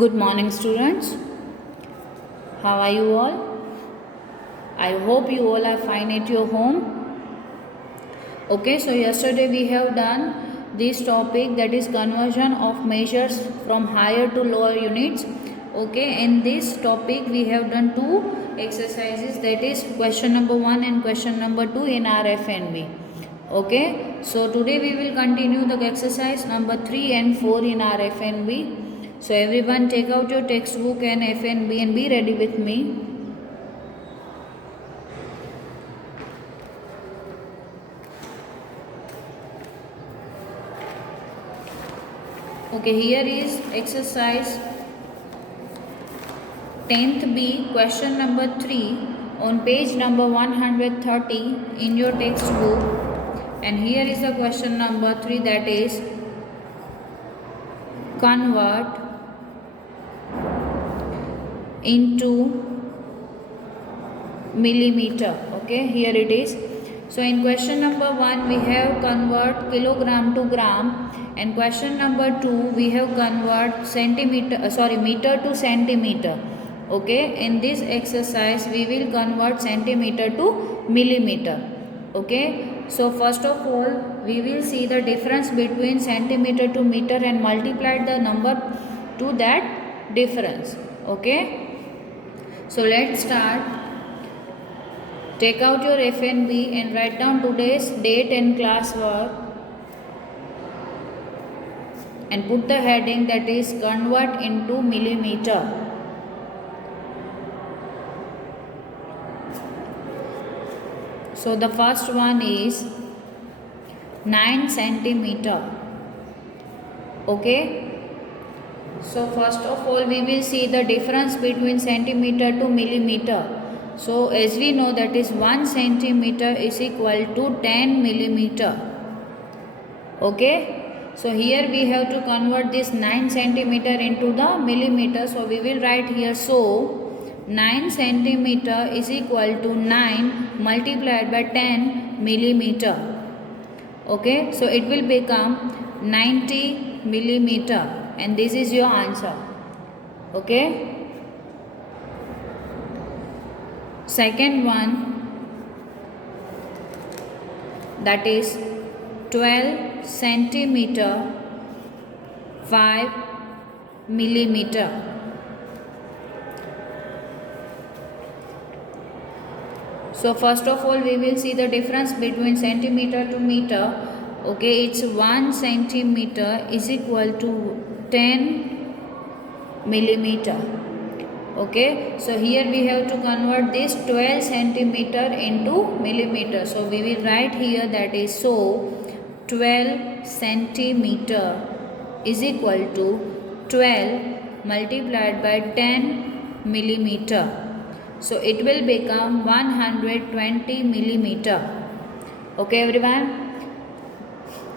Good morning, students. How are you all? I hope you all are fine at your home. Okay, so yesterday we have done this topic, that is conversion of measures from higher to lower units. Okay, in this topic we have done two exercises, that is question number 1 and question number 2 in our FNB. Okay, so today we will continue the exercise number 3 and 4 in our FNB. So everyone take out your textbook and FNB and be ready with me. Okay, here is exercise 10th B, question number 3 on page number 130 in your textbook. And here is the question number 3, that is convert into millimeter. Okay, here it is. So in question number 1 we have convert kilogram to gram, and question number 2 we have convert meter to centimeter. Okay, in this exercise we will convert centimeter to millimeter. Okay, so first of all we will see the difference between centimeter to meter and multiply the number to that difference. Okay, so let's start. Take out your FNB and write down today's date and class work and put the heading, that is convert into millimeter. So the first one is 9 centimeter. Okay, so first of all we will see the difference between centimeter to millimeter. So as we know, that is 1 centimeter is equal to 10 millimeter. Okay, so here we have to convert this 9 centimeter into the millimeter. So we will write here, so 9 centimeter is equal to 9 multiplied by 10 millimeter. Okay, so it will become 90 millimeter, and this is your answer. Okay, second one, that is 12 centimeter 5 millimeter. So first of all we will see the difference between centimeter to meter. Okay, it's 1 centimeter is equal to 10 millimeter. Okay, so here we have to convert this 12 centimeter into millimeter. So we will write here, that is, so 12 centimeter is equal to 12 multiplied by 10 millimeter. So it will become 120 millimeter. Okay everyone.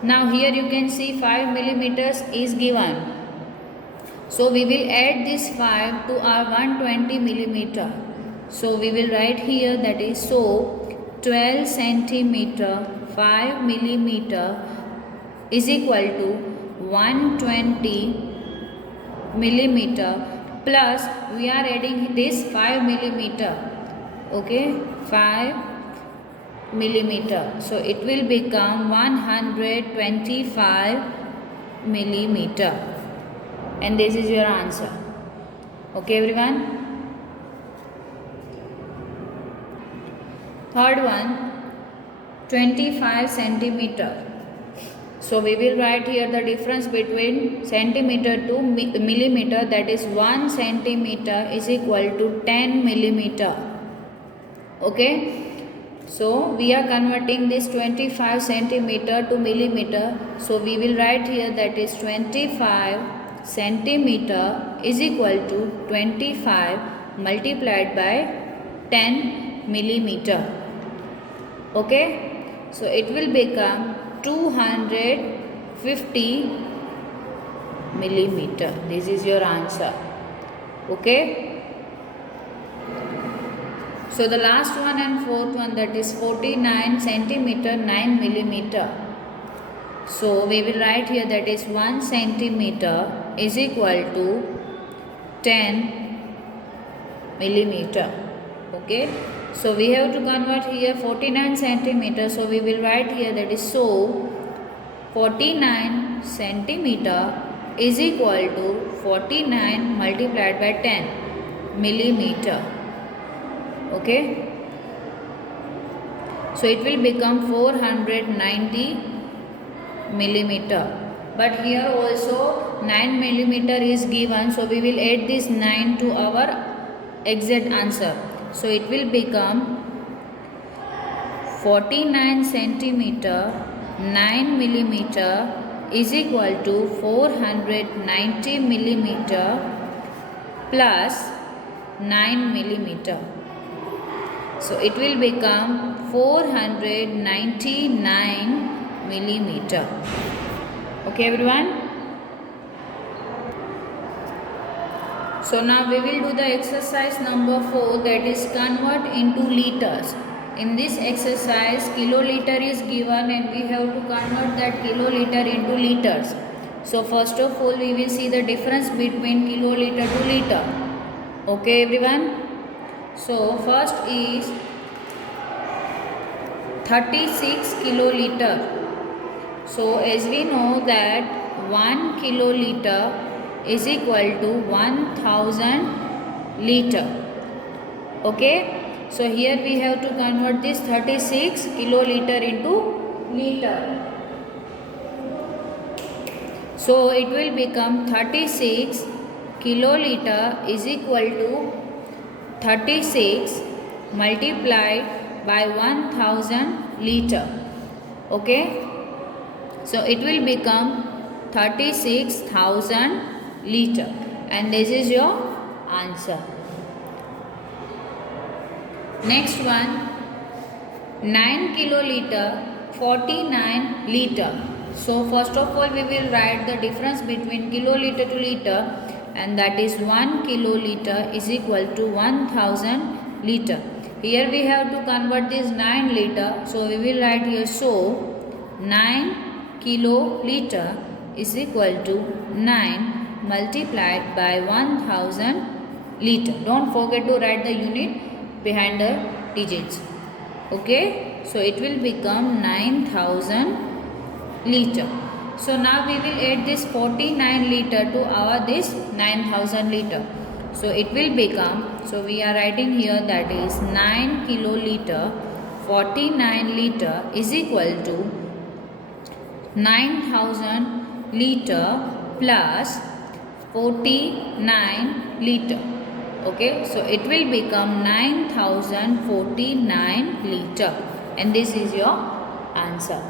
Now here you can see 5 millimeters is given. So we will add this 5 to our 120 millimeter. So we will write here, that is, so 12 centimeter 5 millimeter is equal to 120 millimeter plus we are adding this 5 millimeter. Okay, 5 millimeter. So it will become 125 millimeter. And this is your answer. Okay everyone. Third one, 25 centimeter. So we will write here the difference between centimeter to millimeter, that is 1 centimeter is equal to 10 millimeter. Okay, so we are converting this 25 centimeter to millimeter. So we will write here, that is 25 centimeter is equal to 25 multiplied by 10 millimeter. Okay, so it will become 250 millimeter. This is your answer. Okay, so the last one and fourth one, that is 49 centimeter 9 millimeter. So we will write here, that is 1 centimeter is equal to 10 millimeter. Okay, so we have to convert here 49 centimeter. So we will write here that is so 49 centimeter is equal to 49 multiplied by 10 millimeter. Okay, so it will become 490 millimeter. But here also 9 millimeter is given, so we will add this 9 to our exact answer. So it will become 49 centimeter 9 millimeter is equal to 490 millimeter plus 9 millimeter. So it will become 499 millimeter. Okay everyone. So now we will do the exercise number 4, that is convert into liters. In this exercise kiloliter is given and we have to convert that kiloliter into liters. So first of all we will see the difference between kiloliter to liter. Okay everyone. So first is 36 kiloliter. So as we know that 1 kiloliter is equal to 1000 liter. Okay. So here we have to convert this 36 kiloliter into liter. So it will become 36 kiloliter is equal to 36 multiplied by 1000 liter. Okay. So it will become 36,000 liter, and this is your answer. Next one, 9 kiloliter 49 liter. So first of all we will write the difference between kiloliter to liter, and that is 1 kiloliter is equal to 1000 liter. Here we have to convert this 9 liter, so we will write here so 9 kiloliter is equal to 9 multiplied by 1000 liter. Don't forget to write the unit behind the digits. Okay, so it will become 9000 liter. So now we will add this 49 liter to our this 9000 liter. So it will become, so we are writing here that is 9 kiloliter 49 liter is equal to 9000 liter plus 49 liter. Okay, so it will become 9049 liter, and this is your answer.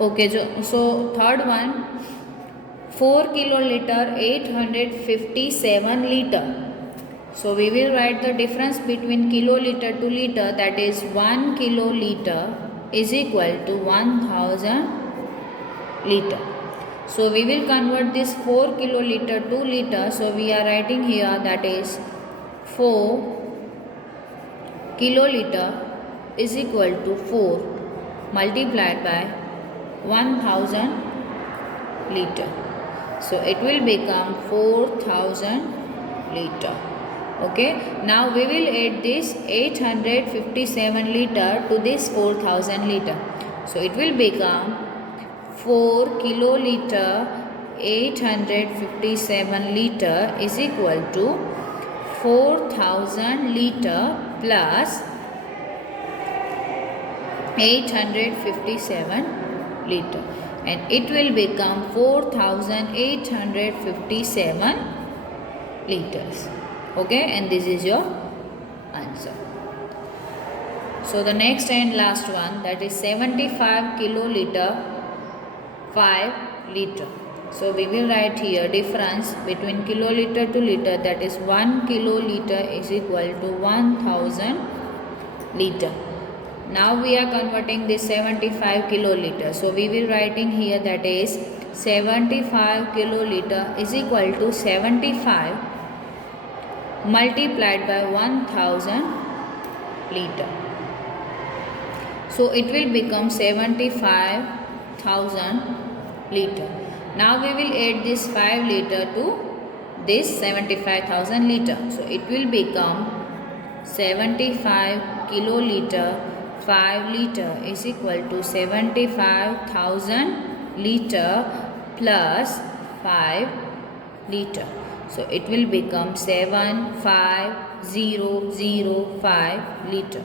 Okay, so third one, 4 kiloliter 857 liter. So we will write the difference between kiloliter to liter, that is 1 kiloliter is equal to 1000 liter. So we will convert this 4 kiloliter to liter. So we are writing here that is 4 kiloliter is equal to 4 multiplied by 1000 liter. So it will become 4000 liter. Okay, now we will add this 857 liter to this 4000 liter. So it will become 4 kiloliter 857 liter is equal to 4000 liter plus 857 liter, and it will become 4857 liters. Okay, and this is your answer. So the next and last one, that is 75 kiloliter 5 liter. So we will write here difference between kiloliter to liter, that is 1 kiloliter is equal to 1000 liter. Now we are converting this 75 kiloliter. So we will writing here that is 75 kiloliter is equal to 75 multiplied by 1000 liter. So it will become 75,000 liter. Now we will add this 5 liter to this 75,000 liter. So it will become 75 kiloliter 5 liter is equal to 75,000 liter plus 5 liter. So it will become 75005 liter.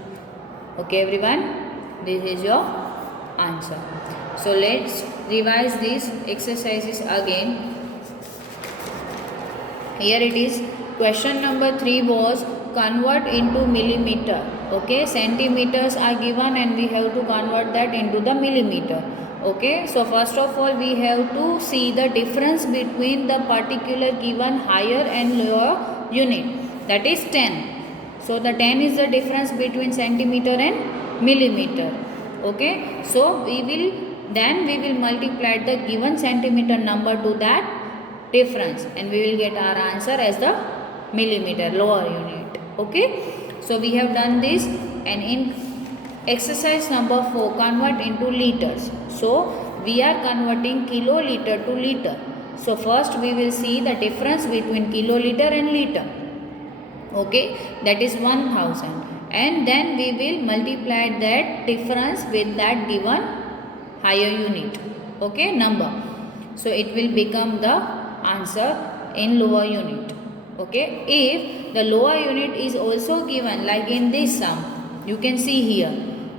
Okay everyone, this is your answer. So let's revise these exercises again. Here it is. Question number 3 was convert into millimeter. Okay, centimeters are given and we have to convert that into the millimeter. Okay, so first of all we have to see the difference between the particular given higher and lower unit, that is 10. So the 10 is the difference between centimeter and millimeter. Okay, so we will multiply the given centimeter number to that difference and we will get our answer as the millimeter, lower unit. Okay, so we have done this. And in exercise number 4, convert into liters. So we are converting kiloliter to liter. So first we will see the difference between kiloliter and liter. Okay, that is 1000, and then we will multiply that difference with that given higher unit, okay, number. So it will become the answer in lower unit. Okay, if the lower unit is also given like in this sum, you can see here.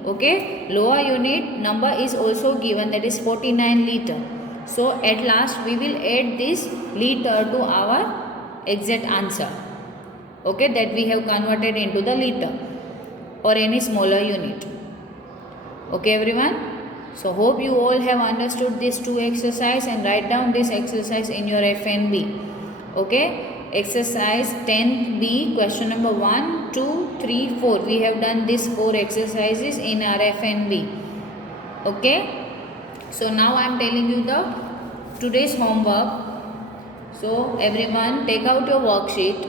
Okay, lower unit number is also given, that is 49 liter. So at last we will add this liter to our exact answer. Okay, that we have converted into the liter or any smaller unit. Okay everyone, so hope you all have understood these two exercise and write down this exercise in your FNB. Okay, exercise 10B, question number 1, 2, 3, 4. We have done these 4 exercises in our FNB. Okay, so now I am telling you the today's homework. So everyone take out your worksheet.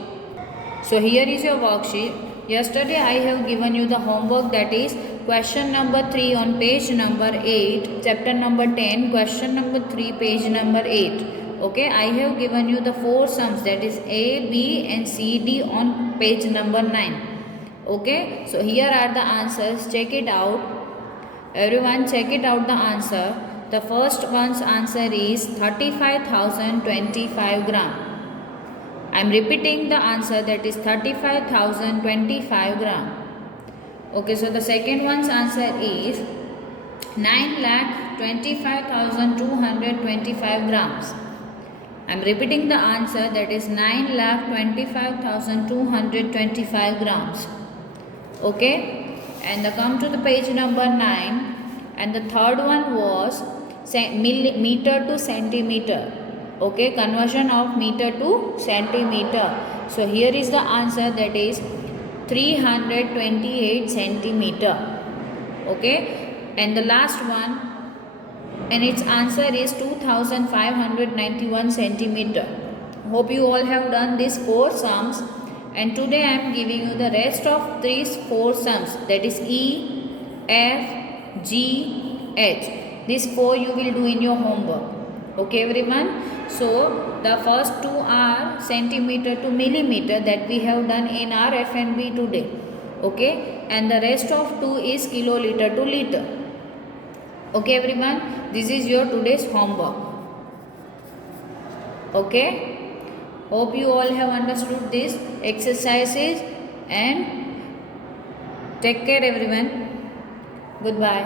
So here is your worksheet. Yesterday I have given you the homework, that is question number 3 on page number 8, chapter number 10, question number 3, page number 8. Okay, I have given you the 4 sums, that is A, B and C, D on page number 9. Okay, so here are the answers. Check it out. Everyone check it out the answer. The first one's answer is 35,025 gram. I am repeating the answer, that is 35,025 gram. Okay, so the second one's answer is 9,25,225 grams. I am repeating the answer, that is 9,25,225 grams. Okay, and come to the page number 9, and the third one was meter to centimeter. Okay, conversion of meter to centimeter. So here is the answer, that is 328 centimeter. Okay, and the last one, and its answer is 2591 centimeter. Hope you all have done these 4 sums, and today I am giving you the rest of these 4 sums, that is E, F, G, H. These 4 you will do in your homework. Okay everyone, so the first 2 are centimeter to millimeter, that we have done in our FNB today. Okay, and the rest of 2 is kiloliter to liter. Okay everyone, this is your today's homework. Okay, hope you all have understood these exercises, and take care everyone. Goodbye.